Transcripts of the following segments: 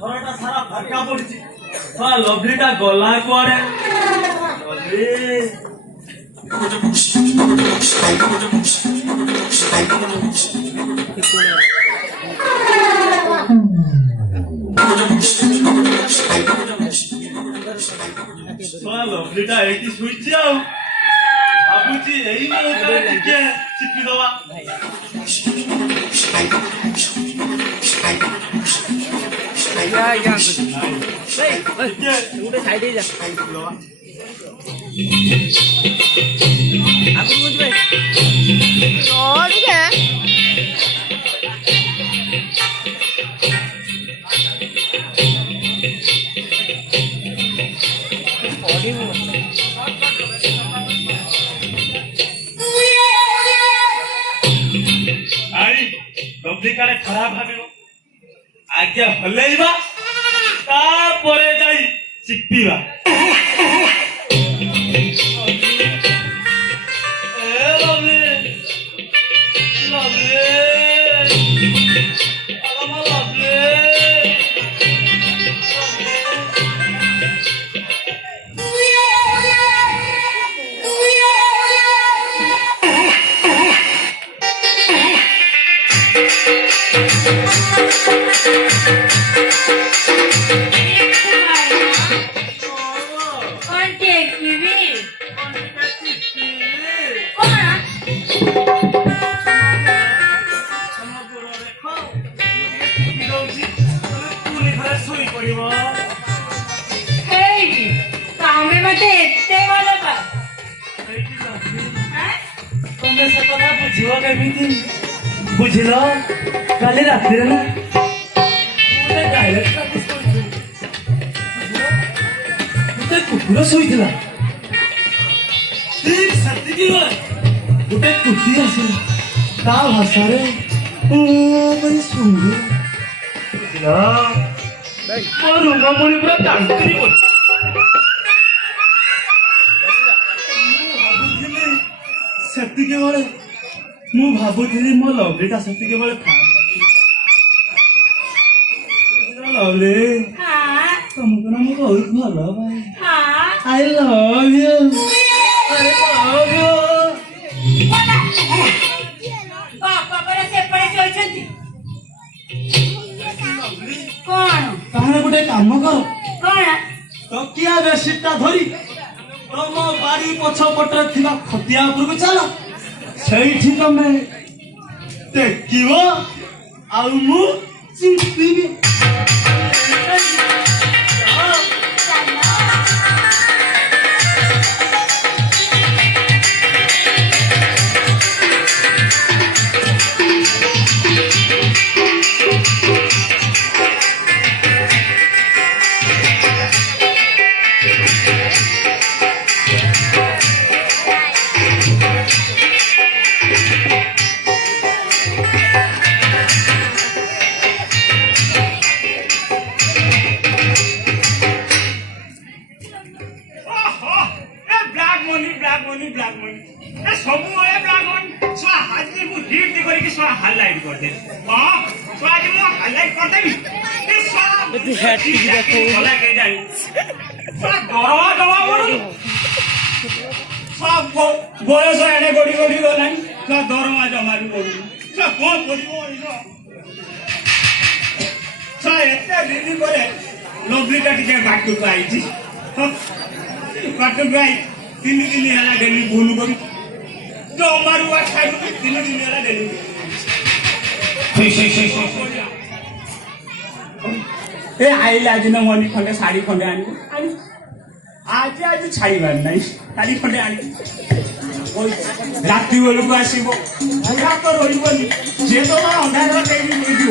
ଘରଟା ସାରା ଫାଙ୍କା ପଡିଛି। ଶଳା ଲଭଲିଟା ଗଲା କୁଆଡେ? ଲଭଲି ଶଳା ଲଭଲିଟା ଏଇଠି ଶୋଇଛି ଆଉ ଭାବୁଛି ଏଇ ମୌକାରେ ଟିକେ ଚିପିଦବା। ଗୋଟେ ସାଇଡ ହେଇଯା ଆଗକୁ ଯିବେ ଟିକେ ଲଭଲି କାଳେ ଖରାପ ଭାବିବ। ଆଜ୍ଞା ହଲେଇବା ତାପରେ ଯାଇ ଚିପିବା। ତମେ ସେ କଥା ବୁଝିବ କେମିତି? ବୁଝିଲ କାଲି ରାତିରେ ନା ଗୋଟେ କୁକୁର ଶୋଇଥିଲା। ଠିକ ସେତିକି ଗୋଟେ କୁଟି ଆସିଲା ତା ଭାଷାରେ ଶୁଣିଲ ମୋ ରୁମମୁଳି ପୁରା କାନ୍ଦି ପଡିଛି। ସେତିକି ବେଳେ ମୁଁ ଭାବୁଥିଲି ମୋ ଲଭଲିଟା ସେତିକି ବେଳେ ଲଭଲି ତମକୁ ନା ମୁଁ ବହୁତ ଭଲ ପାଏ। I love you I love you. ତାହେଲେ ଗୋଟେ କାମ କର ତକିଆ ବେଡସିଟଟା ଧରି ତମ ବାଡି ପଛ ପଟରେ ଥିବା ଖଟିଆ ଉପରକୁ ଚାଲ। ସେଇଠି ତମେ ଦେଖିବ ଆଉ ମୁଁ ଚିପିବି। বয়স এনে গড়ি গড়ি গলানি দরমা জমা ବି ପଡୁନି। କଣ କରିବ ଏତେ ଦିନ ପରେ ଲଭଲିଟା ଟିକେ ବାଟକୁ ଆଇଛି। ବାଟକୁ ଆଇ 3 ଦିନ ହେଲା ଡେଲି ଭୁଲ କରି ଜମାରୁ ଖାଇବୁ 3 ଦିନ ହେଲା ଡେଲି ଏ ଆଇଲା ଦିନ ମନି ଖଣ୍ଡେ ଶାଢୀ ଖଣ୍ଡେ ଆଣିବୁ ଆଜି ଛାଡ଼ିବାର ନାହିଁ। ଶାଢୀ ଖଣ୍ଡେ ଆଣିବୁ ରାତି ବେଳକୁ ଆସିବ ତ ରହିବନି ସିଏ ତ ଅନ୍ଧାର ଦେଇକି ନେଇଯିବ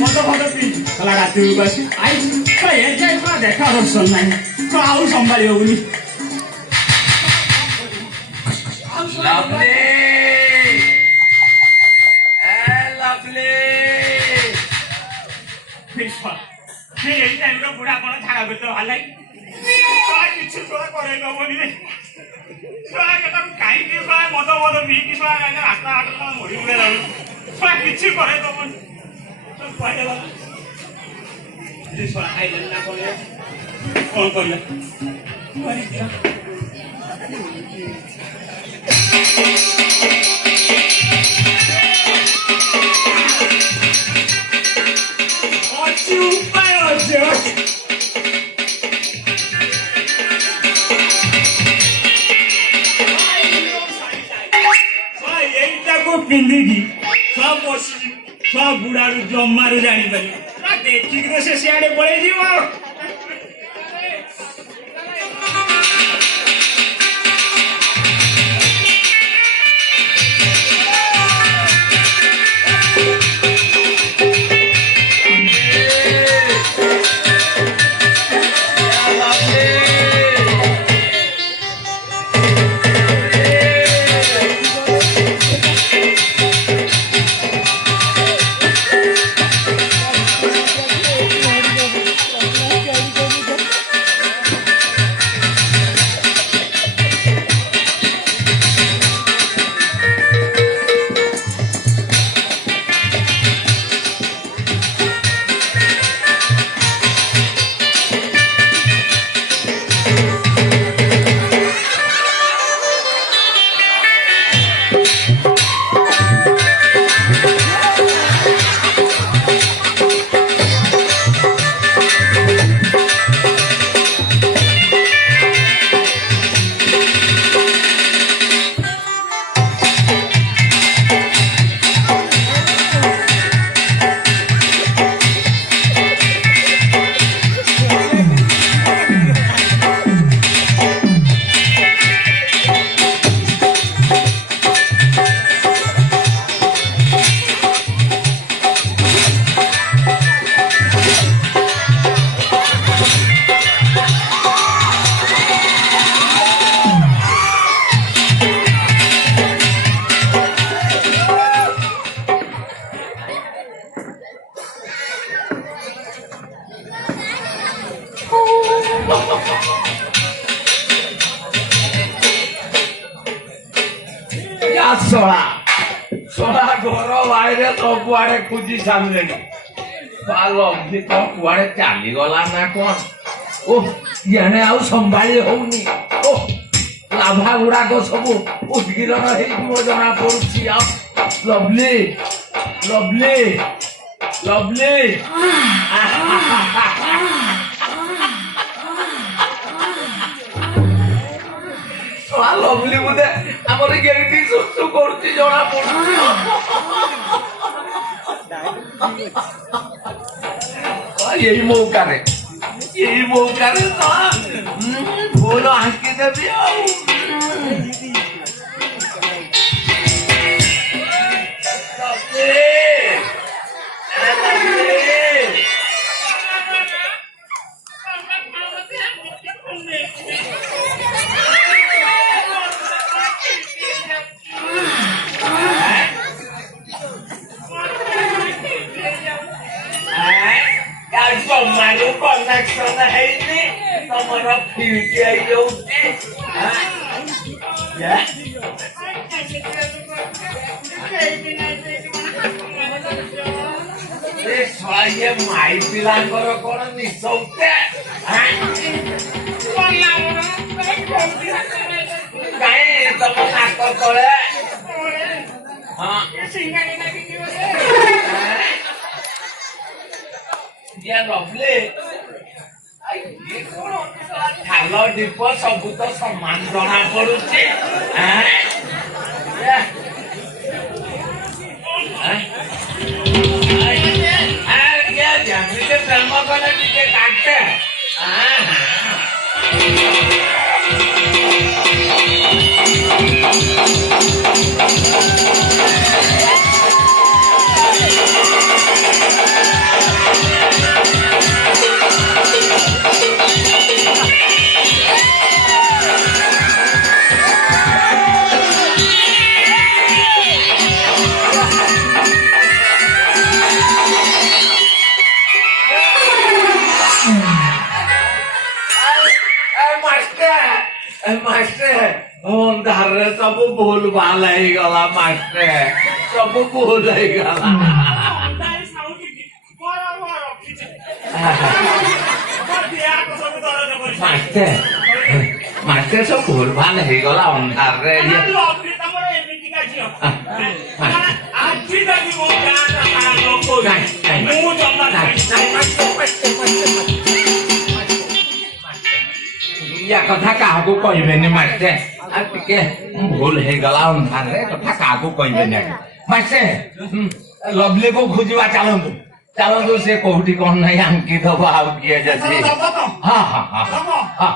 ମଦ ଫଦ ପିଇକି ହେଲା। ରାତି ବେଳକୁ ଆସି ଦେଖା ଦର୍ଶନ ନାହିଁ ଆଉ ସମ୍ଭାଳି ହଉନି। ଏଇ ଟାଇମର ବୁଢା କଣ ଝାଡା ବେତ ବାହାରିଲା କିଛି କରେଇ ଦବନି। କାହିଁକି ମଦ ମଦ ପିଇକି ରାସ୍ତା ଘାଟ ମରିଗଲା କିଛି କରେଇ ଦବନି। କଣ କରିବା ଅଛି ଉପାୟ ଅଛି এইটাକୁ ପିନ୍ଧିକି ସବ ବସିଛି ସବ ବୁଢାରୁ ଜମାରୁ ଜାଣିପାରିବ ଦେଖିକି ତ ସେ ସିଆଡେ ପଳେଇଯିବ सोना घर बाहर सबुआड़े खोजी सारे लग्जी तो कुआड़े चलीगला ना कौन ओह ये आउ संभाली होनी ओह लाभा गुड़ाक सब उद्गिरण जना पड़ी लवली लवली लवली लवली बोधे आमर गेटी सुसु करुच्ची जना पड़ी यही मौका फोन हांकी देवी मारू कनेक्शन है तुम्हारा फ्यूटी आई जाऊँगी ये माई पिला कौन निशौते कहीं तुम नाक तले हाँ ये लवली थाल दीप सब तो समान जना पड़ुची प्रेम कले टे काटे धारे सब भूल भाल गला मास्टर सब भूल गला ମାଷ୍ଟର ସବୁ ଭୁଲ ଭାଲ ହେଇଗଲା ଅନ୍ଧାରରେ କଥା କାହାକୁ କହିବେନି ମାଷ୍ଟର ଟିକେ ଭୁଲ ହେଇଗଲା ଅନ୍ଧାରରେ କଥା କାହାକୁ କହିବେନି ମାଷ୍ଟର ଲଭଲିକୁ ଖୋଜିବା ଚାଲନ୍ତୁ ଚାଲନ୍ତୁ ସେ କୋଉଠି କଣ ନାହିଁ ଆଙ୍କି ଦବ ଆଉ କିଏ ଯଦି ହଁ ହଁ ହଁ ହଁ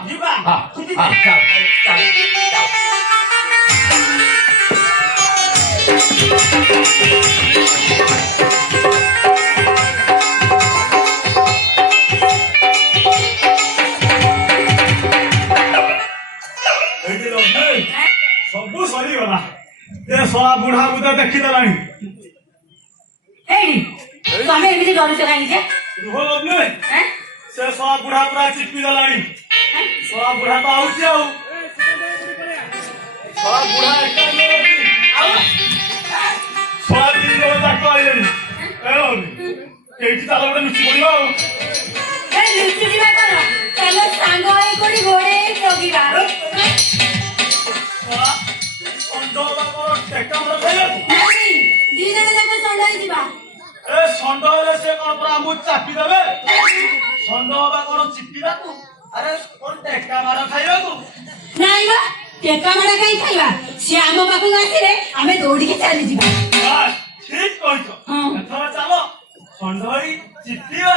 ସବୁ ସରିଗଲା ଏ ଶଳା ବୁଢା ବୁଧା ଦେଖିଦେଲାଣି ତମେ ଏମିତି ଡରୁଛ କାହିଁକି ସେ ଶଳା ବୁଢା ପୁରା ଚିପି ଦେଲାଣି ଶଳା ବୁଢା ତ ଆଉଛି ଆଉ ଶଳା ବୁଢା ଶଳା ଦି ଜଣ ଯାକ ଆଇଲେଣି ଏଇଠି ତାହେଲେ ଗୋଟେ ଲୁଚି ପଡିବ ଆଉ ଲୁଚିଯିବା କଣ ଚାଲ ସାଙ୍ଗ ହେଇ କୋଉଠି ଘୋଡେଇ ଜଗିବା ଦି ଜଣ ଯାକ ଷଣ୍ଢ ହେଇଯିବା ଏ ଷଣ୍ଢ ହେଲେ ସେ କଣ ପୁରା ଆମକୁ ଚାପି ଦେବେ ଷଣ୍ଢ ହବା କଣ ଚିପିବାକୁ ଆରେ କଣ ଟେକା ମାର ଖାଇବାକୁ ନାଇଁ ବା ଟେକା ମାଡ କାହିଁ ଖାଇବା ସିଏ ଆମ ପାଖକୁ ଆସିଲେ ଆମେ ଦୌଡ଼ିକି ଚାଲିଯିବା ଠିକ କହିଛ ଏଥର ଚାଲ ଷଣ୍ଢ ହେଇ ଚିପିବା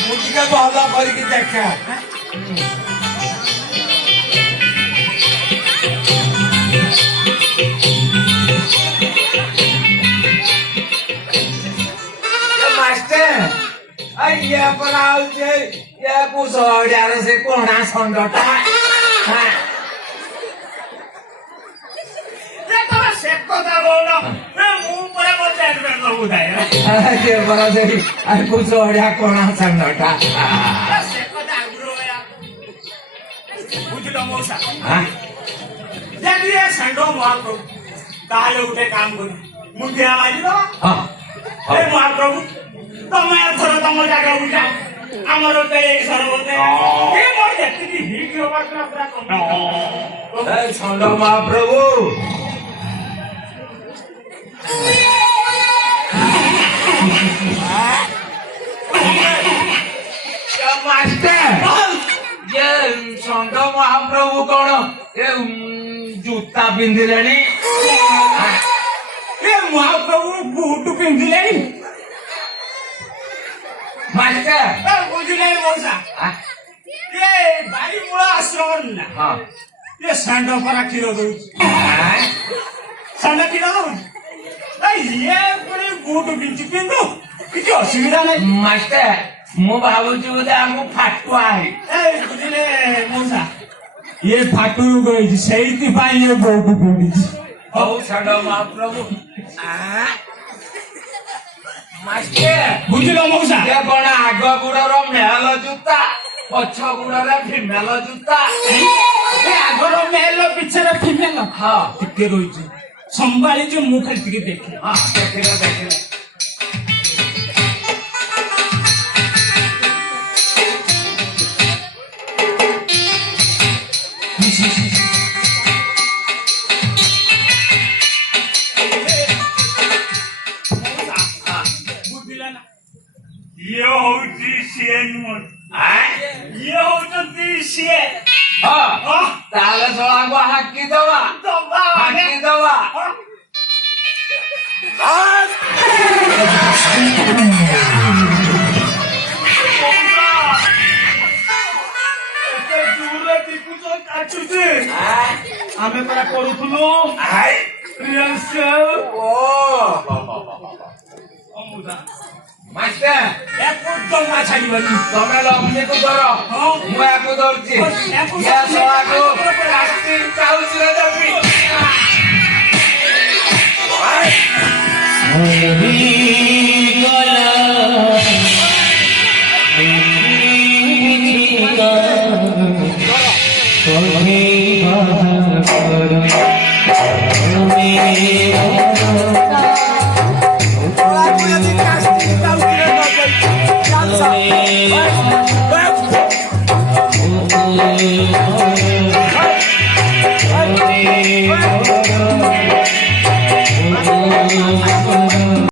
ମୁଁ ଟିକେ ଭଲ କରିକି ଦେଖେ ଇଏ ପରା ହଉଛି ଇଏ କୁଶଳିଆର ସେ କଣା ଷଣ୍ଢଟା ସେ କଥା କହୁନ ମୁଁ ପରା କୁଶଳିଆ କଣା ଷଣ୍ଢଟା ବୁଝିଲ ମଉସା ଯଦି ଏ ଷଣ୍ଢ ମହାପ୍ରଭୁ ତାହେଲେ ଗୋଟେ କାମ କରି ମୁଣ୍ଡିଆ ମାରିଦବା ଏ ମହାପ୍ରଭୁ ତମେ ଏଥର ତମ ଜାଗାକୁ ଯାଅ ଆମର ସରବତେ ମୋର ଯେତିକି ହିଟ୍ ହବା ପୁରା ଷଣ୍ଢ ମହାପ୍ରଭୁ ଷଣ୍ଢ ମହାପ୍ରଭୁ କଣ ଏ ଜୁତା ପିନ୍ଧିଲେଣି ଏ ମହାପ୍ରଭୁ ବୁଟ ପିନ୍ଧିଲେଣି ବୁଝିଲେ ମଉସା ଏ ବାରି ମୂଳ ଆଶ୍ରମ ନା ଏ ଷଣ୍ଢ ପରା କ୍ଷୀର ଦଉଛି ଷଣ୍ଢ କ୍ଷୀର ଦଉଛି ଇଏ ପୁଣି ବୁଟ ପିନ୍ଧି ପିନ୍ଧୁ କିଛି ଅସୁବିଧା ନାହିଁ ମାଷ୍ଟର ମୁଁ ଭାବୁଛି ବୋଧେ ଆମକୁ ଫାଟୁଆ ବୁଝିଲେ ମଉସା ଇଏ ଫାଟୁରୁ କହିଛି ସେଇଥିପାଇଁ ଇଏ ବୁଟ ପିନ୍ଧିଛି ହଉ ଷଣ୍ଢ ମହାପ୍ରଭୁ ବୁଝିଲ ମଉସା ଏ କଣ ଆଗ ଗୁଡର ମେଲ ଜୁତା ପଛ ଗୁଡରେ ଫିମେଲ ଜୁତା ଆଗର ମେଲ ପିଛରେ ଫିମେଲ ହଁ ଟିକେ ରହିଛି ସମ୍ଭାଳିଛୁ ମୁଁ ଖାଲି ଟିକେ ଦେଖିଲେ ଦେଖିଲେ ଦେଖିଲେ ଇଏ ହଉଛି ସିଏ ନୁହଁ ଇଏ ହଉଛନ୍ତି ସିଏ ହଁ ତାହେଲେ ଶଳାକୁ ହାକି ଦବା ହାକି ଦବା ଏତେ ଜୋରରେ ଟିପୁଛ କାଟୁଛି ଆମେ ପରା କରୁଥିଲୁ ରିହର୍ସାଲ ମାଷ୍ଟର ଏକୁ ଜମା ଛାଡ଼ିବନି ତମେ ଲକ୍ଷ୍ମୀକୁ ଧର ମୁଁ ୟାକୁ ଧରୁଛି ଇଏ ଶଳାକୁ କାଟି ଚାଉଚରେ ଦେବି Oh,